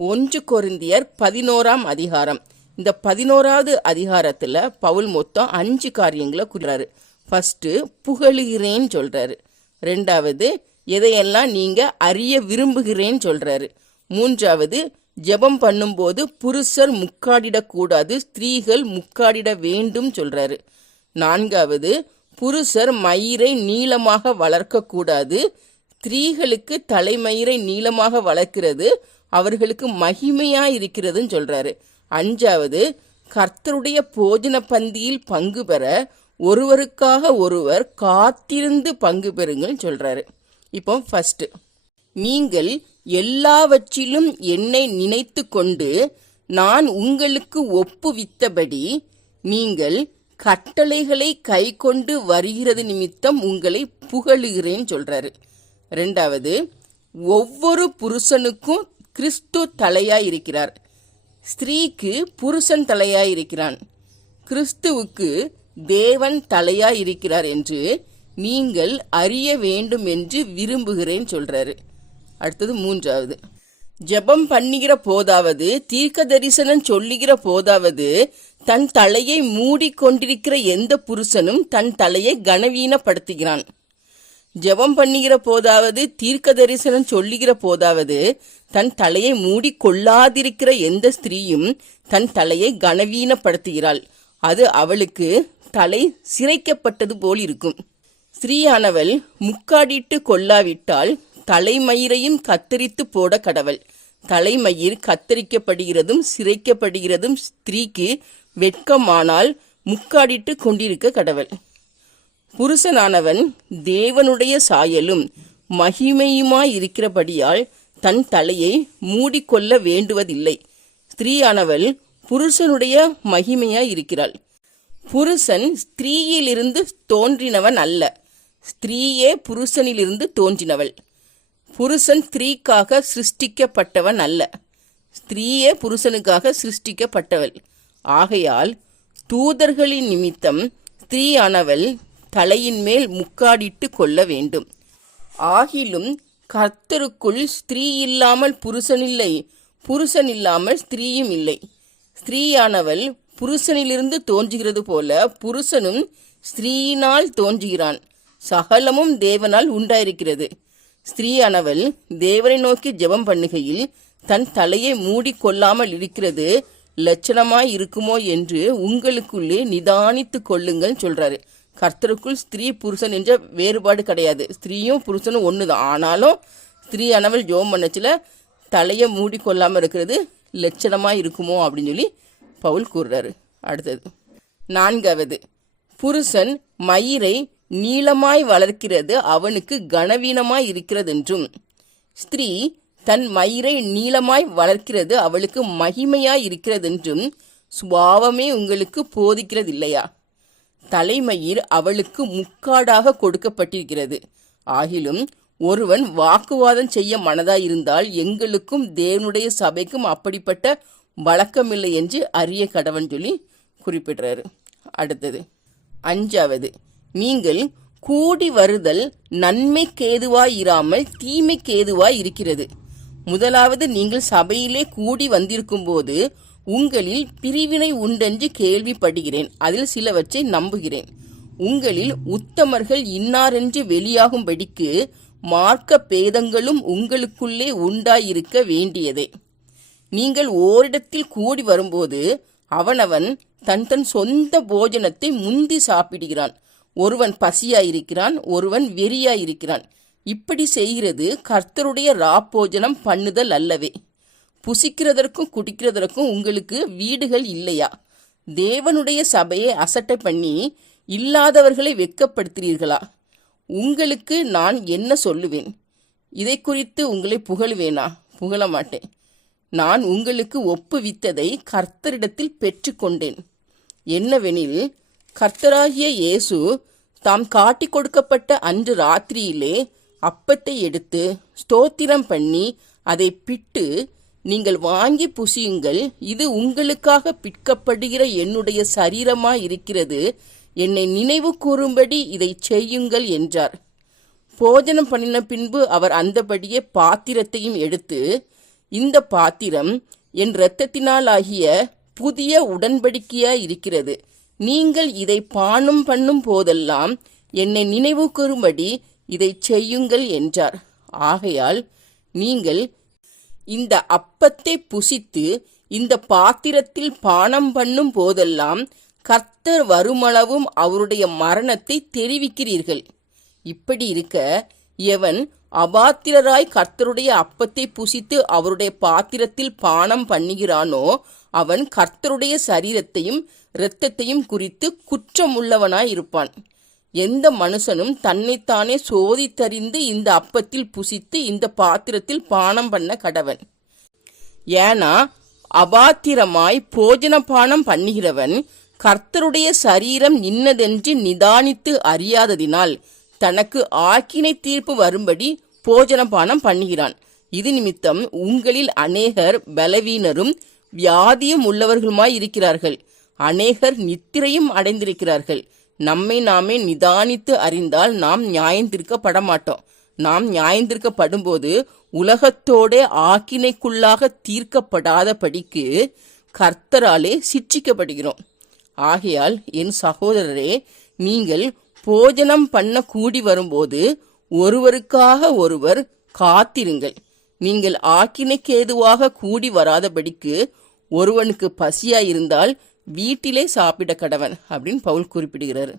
ஒன்று கொருந்தியர் பதினோராம் அதிகாரம். இந்த பதினோராவது அதிகாரத்தில் பவுல் மொத்தம் அஞ்சு காரியங்களை குறிறாரு ஃபஸ்ட்டு புகழுகிறேன்னு சொல்கிறாரு ரெண்டாவது எதையெல்லாம் நீங்கள் அறிய விரும்புகிறேன்னு சொல்கிறாரு மூன்றாவது ஜெபம் பண்ணும்போது புருஷர் முக்காடிடக்கூடாது ஸ்திரீகள் முக்காடிட வேண்டும் சொல்கிறாரு நான்காவது புருஷர் மயிரை நீளமாக வளர்க்கக்கூடாது ஸ்திரீகளுக்கு தலைமயிரை நீளமாக வளர்க்கிறது அவர்களுக்கு மகிமையா இருக்கிறதுன்னு சொல்றாரு. அஞ்சாவது கர்த்தருடைய போஜன பந்தியில் பங்கு பெற ஒருவருக்காக ஒருவர் காத்திருந்து பங்கு பெறுங்கள் சொல்றாரு. இப்போ ஃபர்ஸ்ட் நீங்கள் எல்லாவற்றிலும் என்னை நினைத்து கொண்டு நான் உங்களுக்கு ஒப்புவித்தபடி நீங்கள் கட்டளைகளை கை கொண்டு வருகிறது நிமித்தம் உங்களை புகழுகிறேன் சொல்றாரு. ரெண்டாவது ஒவ்வொரு புருஷனுக்கும் கிறிஸ்து தலையாய் இருக்கிறார் ஸ்திரீக்கு புருஷன் தலையாய் இருக்கிறான் கிறிஸ்துவுக்கு தேவன் தலையாய் இருக்கிறார் என்று நீங்கள் அறிய வேண்டும் என்று விரும்புகிறேன் சொல்றாரு. அடுத்தது மூன்றாவது. ஜெபம் பண்ணுகிற போதாவது தீர்க்க தரிசனம் சொல்லுகிற போதாவது தன் தலையை மூடிக்கொண்டிருக்கிற எந்த புருஷனும் தன் தலையை கனவீனப்படுத்துகிறான். ஜெபம் பண்ணுகிற போதாவது தீர்க்க தரிசனம் சொல்லுகிற போதாவது தன் தலையை மூடிக்கொள்ளாதிருக்கிற எந்த ஸ்திரீயும் தன் தலையை கனவீனப்படுத்துகிறாள். அது அவளுக்கு தலை சிரைக்கப்பட்டது போல் இருக்கும். ஸ்திரீயானவள் முக்காடிட்டு கொள்ளாவிட்டால் தலைமயிரையும் கத்தரித்து போட கடவள். தலைமயிர் கத்தரிக்கப்படுகிறதும் சிரைக்கப்படுகிறதும் ஸ்திரீக்கு வெட்கமானால் முக்காடிட்டு கொண்டிருக்க கடவள். புருஷனானவன் தேவனுடைய சாயலும் மகிமையுமாயிருக்கிறபடியால் தன் தலையை மூடிக்கொள்ள வேண்டுவதில்லை. ஸ்திரீயானவள் புருஷனுடைய மகிமையாய் இருக்கிறாள் புருஷன் ஸ்திரீயிலிருந்து தோன்றினவன் அல்ல. ஸ்திரீயே புருஷனிலிருந்து தோன்றினவள். புருஷன் ஸ்திரீக்காக சிருஷ்டிக்கப்பட்டவன் அல்ல. ஸ்திரீயே புருஷனுக்காக சிருஷ்டிக்கப்பட்டவள். ஆகையால் தூதர்களின் நிமித்தம் ஸ்திரீயானவள் தலையின் மேல் முக்காடிட்டு கொள்ள வேண்டும். ஆகிலும் கர்த்தருக்குள் ஸ்திரீ இல்லாமல் புருஷனில்லை புருஷன் இல்லாமல் ஸ்திரீயும் இல்லை. ஸ்திரீயானவள் புருஷனிலிருந்து தோன்றுகிறது போல புருஷனும் ஸ்திரீயினால் தோன்றுகிறான். சகலமும் தேவனால் உண்டாயிருக்கிறது. ஸ்திரீயானவள் தேவனை நோக்கி ஜெபம் பண்ணுகையில் தன் தலையை மூடிக்கொள்ளாமல் இருக்கிறது லட்சணமாய் இருக்குமோ என்று உங்களுக்குள்ளே நிதானித்துக் கொள்ளுங்கள் சொல்றாரு. கர்த்தருக்குள் ஸ்திரீ புருஷன் என்ற வேறுபாடு கிடையாது. ஸ்திரீயும் புருஷனும் ஒன்று தான் ஆனாலும் ஸ்திரீயானவள் ஜோம் பண்ணச்சில் தலையை மூடிக்கொள்ளாமல் இருக்கிறது லட்சணமாக இருக்குமோ அப்படின்னு சொல்லி பவுல் கூறுறாரு. அடுத்தது நான்காவது புருஷன் மயிரை நீளமாய் வளர்க்கிறது அவனுக்கு கனவீனமாய் இருக்கிறதென்றும் ஸ்திரீ தன் மயிரை நீளமாய் வளர்க்கிறது அவளுக்கு மகிமையாய் இருக்கிறதென்றும் சுபாவமே உங்களுக்கு போதிக்கிறது இல்லையா தலைமயிர் அவளுக்கு முக்காடாக கொடுக்கப்பட்டிருக்கிறது. ஆகிலும் ஒருவன் வாக்குவாதம் செய்ய மனதாயிருந்தால் எங்களுக்கும் தேவனுடைய சபைக்கும் அப்படிப்பட்ட வழக்கமில்லை என்று அரிய கடவன் சொல்லி குறிப்பிடுறாரு. அடுத்தது அஞ்சாவது நீங்கள் கூடி வருதல் நன்மைக்கேதுவாய் இராமல் தீமைக்கேதுவாய் இருக்கிறது முதலாவது நீங்கள் சபையிலே கூடி வந்திருக்கும் போது உங்களில் பிரிவினை உண்டென்று கேள்விப்படுகிறேன். அதில் சிலவற்றை நம்புகிறேன். உங்களில் உத்தமர்கள் இன்னாரென்று வெளியாகும்படிக்கு மார்க்க பேதங்களும் உங்களுக்குள்ளே உண்டாயிருக்க வேண்டியதே. நீங்கள் ஓரிடத்தில் கூடி வரும்போது அவனவன் தன் தன் சொந்த போஜனத்தை முந்தி சாப்பிடுகிறான். ஒருவன் பசியாயிருக்கிறான் ஒருவன் வெறியாயிருக்கிறான். இப்படி செய்கிறது கர்த்தருடைய ராப்போஜனம் பண்ணுதல் அல்லவே. புசிக்கிறதற்கும் குடிக்கிறதற்கும் உங்களுக்கு வீடுகள் இல்லையா? தேவனுடைய சபையை அசட்டை பண்ணி இல்லாதவர்களை வெட்கப்படுத்துகிறீர்களா உங்களுக்கு நான் என்ன சொல்லுவேன்? இதை குறித்து உங்களை புகழுவேனா? புகழ மாட்டேன் நான் உங்களுக்கு ஒப்புவித்ததை கர்த்தரிடத்தில் பெற்றுக்கொண்டேன். என்னவெனில் கர்த்தராகிய இயேசு தாம் காட்டிக் கொடுக்கப்பட்ட அன்று ராத்திரியிலே அப்பத்தை எடுத்து ஸ்தோத்திரம் பண்ணி அதை பிட்டு நீங்கள் வாங்கி புசியுங்கள் இது உங்களுக்காக பிற்கப்படுகிற என்னுடைய சரீரமாய் இருக்கிறது என்னை நினைவு கூறும்படி இதை செய்யுங்கள் என்றார். போஜனம் பண்ணின பின்பு அவர் அந்தபடியே பாத்திரத்தையும் எடுத்து இந்த பாத்திரம் என் இரத்தத்தினாலாகிய புதிய உடன்படிக்கையாய் இருக்கிறது நீங்கள் இதை பானம் பண்ணும் போதெல்லாம் என்னை நினைவு கூறும்படி இதை செய்யுங்கள் என்றார். ஆகையால் நீங்கள் இந்த அப்பத்தை புசித்து இந்த பாத்திரத்தில் பானம் பண்ணும் போதெல்லாம் கர்த்தர் வருமளவும் அவருடைய மரணத்தை தெரிவிக்கிறீர்கள். இப்படி இருக்க எவன் அபாத்திரராய் கர்த்தருடைய அப்பத்தை புசித்து அவருடைய பாத்திரத்தில் பானம் பண்ணுகிறானோ அவன் கர்த்தருடைய சரீரத்தையும் இரத்தத்தையும் குறித்து குற்றமுள்ளவனாய் இருப்பான் எந்த மனுஷனும் தன்னைத்தானே சோதித்தறிந்து இந்த அப்பத்தில் புசித்து இந்த பாத்திரத்தில் பானம் பண்ண கடவன். ஏனா அபாத்திரமாய் போஜன பானம் பண்ணுகிறவன் கர்த்தருடைய சரீரம் இன்னதென்று நிதானித்து அறியாததினால் தனக்கு ஆக்கினை தீர்ப்பு வரும்படி போஜன பானம் பண்ணுகிறான். இது நிமித்தம் உங்களில் அநேகர் பலவீனரும் வியாதியும் உள்ளவர்களுமாய் இருக்கிறார்கள். அநேகர் நித்திரையும் அடைந்திருக்கிறார்கள். நம்மை நாமே நிதானித்து அறிந்தால் நாம் நியாயந்திருக்கப்பட மாட்டோம் நாம் நியாயந்திருக்கப்படும்போது உலகத்தோடே ஆக்கினைக்குள்ளாக தீர்க்கப்படாதபடிக்கு கர்த்தராலே சிட்சிக்கப்படுகிறோம். ஆகையால் என் சகோதரரே நீங்கள் போஜனம் பண்ண கூடி வரும்போது ஒருவருக்காக ஒருவர் காத்திருங்கள். நீங்கள் ஆக்கினைக்கு ஏதுவாக கூடி வராதபடிக்கு ஒருவனுக்கு பசியாயிருந்தால் வீட்டிலே சாப்பிட கடவன் அப்படின்னு பவுல் குறிப்பிடுகிறார்.